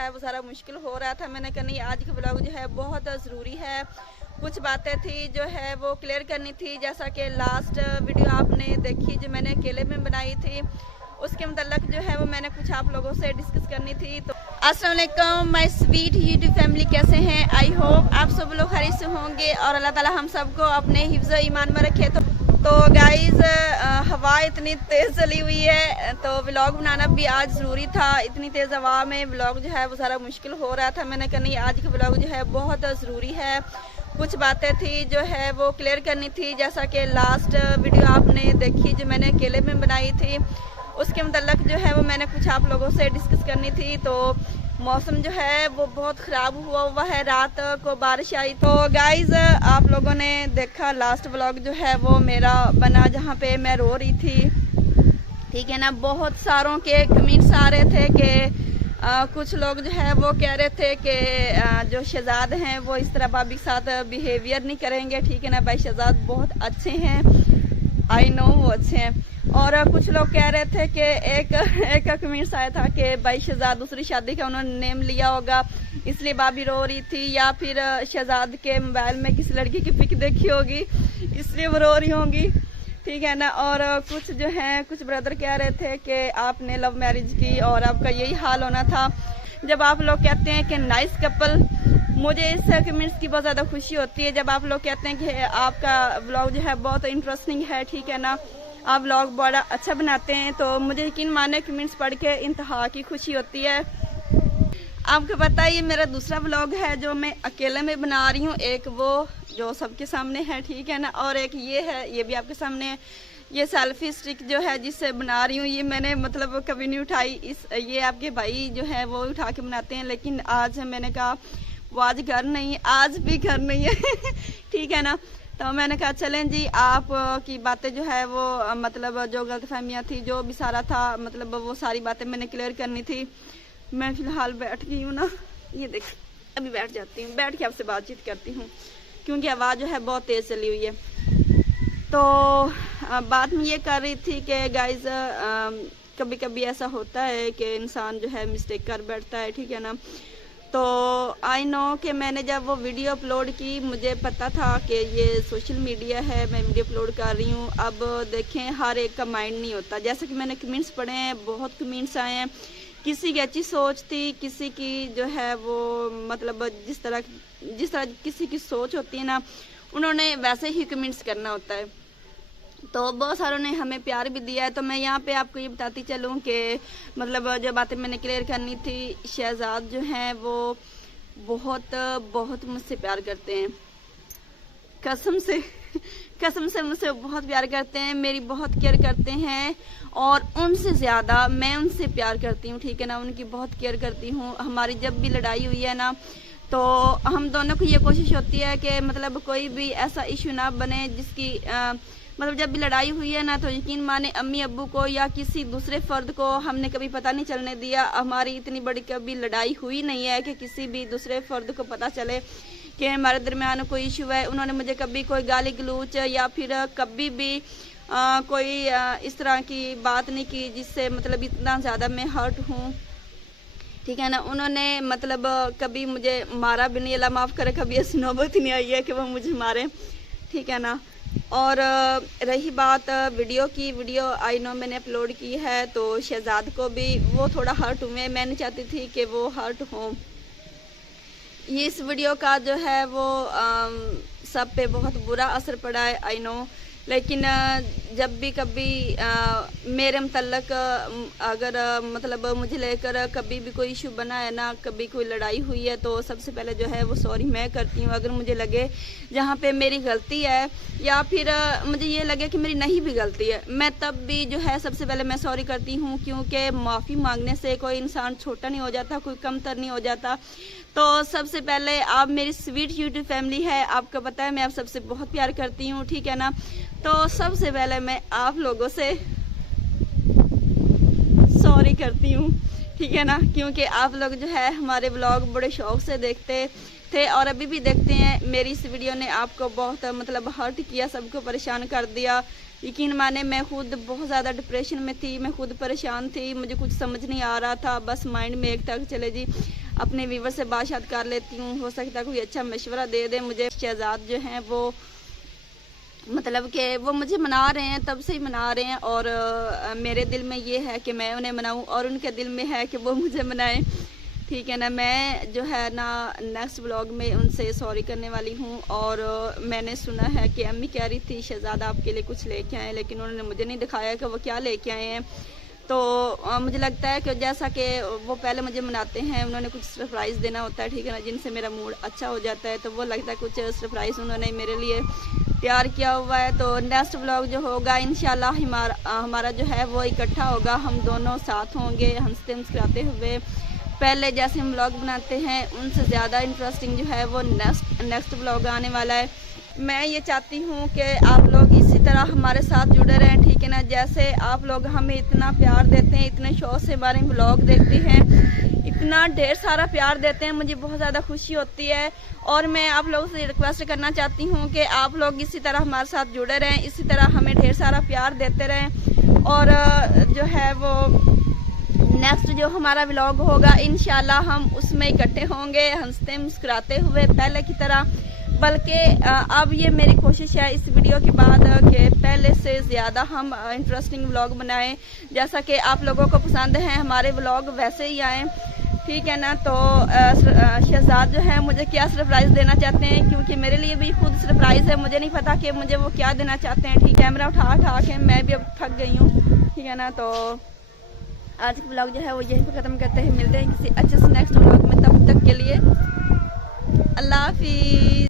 है वो सारा मुश्किल हो रहा था। मैंने कहा नहीं, आज का ब्लॉग जो है बहुत ज़रूरी है। कुछ बातें थी जो है वो क्लियर करनी थी, जैसा कि लास्ट वीडियो आपने देखी जो मैंने अकेले में बनाई थी, उसके मतलब जो है वो मैंने कुछ आप लोगों से डिस्कस करनी थी। तो अस्सलाम वालेकुम माय स्वीट यूट्यूब फैमिली, कैसे हैं? आई होप आप सब लोग खैरियत से होंगे और अल्लाह ताला हम सबको अपने हिफ्ज़ ईमान में रखे। तो गाइज़ हवा इतनी तेज़ चली हुई है तो व्लॉग बनाना भी आज ज़रूरी था। इतनी तेज़ हवा में व्लॉग जो है वो सारा मुश्किल हो रहा था। मैंने कहा नहीं, आज का व्लॉग जो है बहुत ज़रूरी है। कुछ बातें थी जो है वो क्लियर करनी थी, जैसा कि लास्ट वीडियो आपने देखी जो मैंने अकेले में बनाई थी, उसके मतलब जो है वो मैंने कुछ आप लोगों से डिस्कस करनी थी। तो मौसम जो है वो बहुत ख़राब हुआ है, रात को बारिश आई। तो गाइज़ आप लोगों ने देखा लास्ट व्लॉग जो है वो मेरा बना जहाँ पे मैं रो रही थी, ठीक है ना। बहुत सारों के कमेंट्स आ रहे थे कि कुछ लोग जो है वो कह रहे थे कि जो शहजाद हैं वो इस तरह भाभी के साथ बिहेवियर नहीं करेंगे, ठीक है ना। भाई शहजाद बहुत अच्छे हैं, आई नो वो अच्छे हैं। और कुछ लोग कह रहे थे कि एक का कमेंट्स आया था कि भाई शहजाद दूसरी शादी का उन्होंने नेम लिया होगा इसलिए भाभी रो रही थी, या फिर शहजाद के मोबाइल में किसी लड़की की पिक देखी होगी इसलिए वो रो रही होंगी, ठीक है ना। और कुछ जो हैं कुछ ब्रदर कह रहे थे कि आपने लव मैरिज की और आपका यही हाल होना था। जब आप लोग कहते हैं कि नाइस कपल, मुझे इस कमेंट्स की बहुत ज़्यादा खुशी होती है। जब आप लोग कहते हैं कि आपका व्लॉग जो है बहुत इंटरेस्टिंग है, ठीक है ना, आप व्लॉग बड़ा अच्छा बनाते हैं, तो मुझे यकीन माने कमेंट्स पढ़ के इंतहा की खुशी होती है। आपको पता है ये मेरा दूसरा व्लॉग है जो मैं अकेले में बना रही हूँ। एक वो जो सबके सामने है, ठीक है ना, और एक ये है, ये भी आपके सामने है। ये सेल्फी स्टिक जो है जिससे बना रही हूँ, ये मैंने मतलब कभी नहीं उठाई। ये आपके भाई जो है वो उठा के बनाते हैं, लेकिन आज मैंने कहा वो आज घर नहीं है, आज भी घर नहीं है ठीक है ना। तो मैंने कहा चलें जी, आप की बातें जो है वो मतलब जो गलतफहमियाँ थी, जो भी सारा था, मतलब वो सारी बातें मैंने क्लियर करनी थी। मैं फ़िलहाल बैठ गई हूँ ना, ये देखिए अभी बैठ जाती हूँ, बैठ के आपसे बातचीत करती हूँ क्योंकि आवाज़ जो है बहुत तेज़ चली हुई है। तो बात में ये कर रही थी कि गाइज़ कभी कभी ऐसा होता है कि इंसान जो है मिस्टेक कर बैठता है, ठीक है ना। तो आई नो कि मैंने जब वो वीडियो अपलोड की मुझे पता था कि ये सोशल मीडिया है, मैं वीडियो अपलोड कर रही हूँ। अब देखें हर एक का माइंड नहीं होता, जैसा कि मैंने कमेंट्स पढ़े हैं, बहुत कमेंट्स आए हैं। किसी की अच्छी सोच थी, किसी की जो है वो मतलब जिस तरह किसी की सोच होती है ना, उन्होंने वैसे ही कमेंट्स करना होता है। तो बहुत सारों ने हमें प्यार भी दिया है। तो मैं यहाँ पे आपको ये बताती चलूँ कि मतलब जो बातें मैंने क्लियर करनी थी, शहजाद जो हैं वो बहुत मुझसे प्यार करते हैं, कसम से मुझसे बहुत प्यार करते हैं, मेरी बहुत केयर करते हैं और उनसे ज़्यादा मैं उनसे प्यार करती हूँ, ठीक है ना। उनकी बहुत केयर करती हूँ। हमारी जब भी लड़ाई हुई है ना, तो हम दोनों को ये कोशिश होती है कि मतलब कोई भी ऐसा इशू ना बने जिसकी मतलब जब भी लड़ाई हुई है ना, तो यकीन माने अम्मी अब्बू को या किसी दूसरे फ़र्द को हमने कभी पता नहीं चलने दिया। हमारी इतनी बड़ी कभी लड़ाई हुई नहीं है कि किसी भी दूसरे फ़र्द को पता चले कि हमारे दरमियान कोई इशू है। उन्होंने मुझे कभी कोई गाली गलौच या फिर कभी भी कोई इस तरह की बात नहीं की जिससे मतलब इतना ज़्यादा मैं हर्ट हूँ, ठीक है ना। उन्होंने मतलब कभी मुझे मारा भी नहीं, अल्लाह माफ़ करे, कभी ऐसी नौबत ही नहीं आई है कि वो मुझे मारे, ठीक है ना। और रही बात वीडियो की, वीडियो आई नो मैंने अपलोड की है, तो शहजाद को भी वो थोड़ा हर्ट हुए, मैं नहीं चाहती थी कि वो हर्ट हो। ये इस वीडियो का जो है वो सब पे बहुत बुरा असर पड़ा है, आई नो। लेकिन जब भी कभी मेरे मतलब अगर मतलब मुझे लेकर कभी भी कोई इशू बना है ना, कभी कोई लड़ाई हुई है, तो सबसे पहले जो है वो सॉरी मैं करती हूँ। अगर मुझे लगे जहाँ पे मेरी गलती है या फिर मुझे ये लगे कि मेरी नहीं भी गलती है, मैं तब भी जो है सबसे पहले मैं सॉरी करती हूँ, क्योंकि माफ़ी मांगने से कोई इंसान छोटा नहीं हो जाता, कोई कमतर नहीं हो जाता। तो सबसे पहले आप मेरी स्वीट यूट्यूब फैमिली है, आपको पता है मैं आप सबसे बहुत प्यार करती हूँ, ठीक है ना। तो सबसे पहले मैं आप लोगों से सॉरी करती हूँ, ठीक है ना, क्योंकि आप लोग जो है हमारे व्लॉग बड़े शौक से देखते थे और अभी भी देखते हैं। मेरी इस वीडियो ने आपको बहुत मतलब हर्ट किया, सबको परेशान कर दिया। यकीन माने मैं खुद बहुत ज़्यादा डिप्रेशन में थी, मैं खुद परेशान थी, मुझे कुछ समझ नहीं आ रहा था, बस माइंड में एक तक चले जी अपने व्यूवर से बात कर लेती हूँ, हो सकता है कोई अच्छा मशवरा दे दे मुझे। शहजाद जो हैं वो मतलब कि वो मुझे मना रहे हैं, तब से ही मना रहे हैं, और मेरे दिल में ये है कि मैं उन्हें मनाऊं और उनके दिल में है कि वो मुझे मनाएं। ठीक है ना। मैं जो है ना नेक्स्ट व्लॉग में उनसे सॉरी करने वाली हूँ। और मैंने सुना है कि अम्मी कह रही थी शहजादा आपके लिए कुछ लेके आए, लेकिन उन्होंने मुझे नहीं दिखाया कि वो क्या लेके आए हैं। तो मुझे लगता है कि जैसा कि वो पहले मुझे मनाते हैं, उन्होंने कुछ सरप्राइज़ देना होता है, ठीक है ना, जिनसे मेरा मूड अच्छा हो जाता है। तो वो लगता है कुछ सरप्राइज़ उन्होंने मेरे लिए तैयार किया हुआ है। तो नेक्स्ट व्लॉग जो होगा इंशाल्लाह हमारा जो है वो इकट्ठा होगा, हम दोनों साथ होंगे हंसते मुस्कुराते हुए। पहले जैसे हम व्लॉग बनाते हैं उनसे ज़्यादा इंटरेस्टिंग जो है वो नेक्स्ट व्लॉग आने वाला है। मैं ये चाहती हूँ कि आप लोग इसी तरह हमारे साथ जुड़े रहें, ठीक है ना। जैसे आप लोग हमें इतना प्यार देते हैं, इतने शौक से हमारे व्लॉग देखते हैं, इतना ढेर सारा प्यार देते हैं, मुझे बहुत ज़्यादा खुशी होती है। और मैं आप लोगों से रिक्वेस्ट करना चाहती हूँ कि आप लोग इसी तरह हमारे साथ जुड़े रहें, इसी तरह हमें ढेर सारा प्यार देते रहें। और जो है वो नेक्स्ट जो हमारा व्लॉग होगा इंशाल्लाह हम उसमें इकट्ठे होंगे हंसते मुस्कुराते हुए पहले की तरह। बल्कि अब ये मेरी कोशिश है इस वीडियो के बाद कि पहले से ज़्यादा हम इंटरेस्टिंग व्लॉग बनाएं, जैसा कि आप लोगों को पसंद है हमारे व्लॉग वैसे ही आएँ, ठीक है ना। तो शहजाद जो है मुझे क्या सरप्राइज़ देना चाहते हैं, क्योंकि मेरे लिए भी खुद सरप्राइज़ है, मुझे नहीं पता कि मुझे वो क्या देना चाहते हैं। ठीक, कैमरा उठा के मैं भी अब थक गई हूँ, ठीक है ना। तो आज का व्लॉग जो है वो यहीं पर ख़त्म करते हैं, मिलते हैं किसी अच्छे से नेक्स्ट व्लॉग में, तब तक के लिए अल्लाह हाफिज़।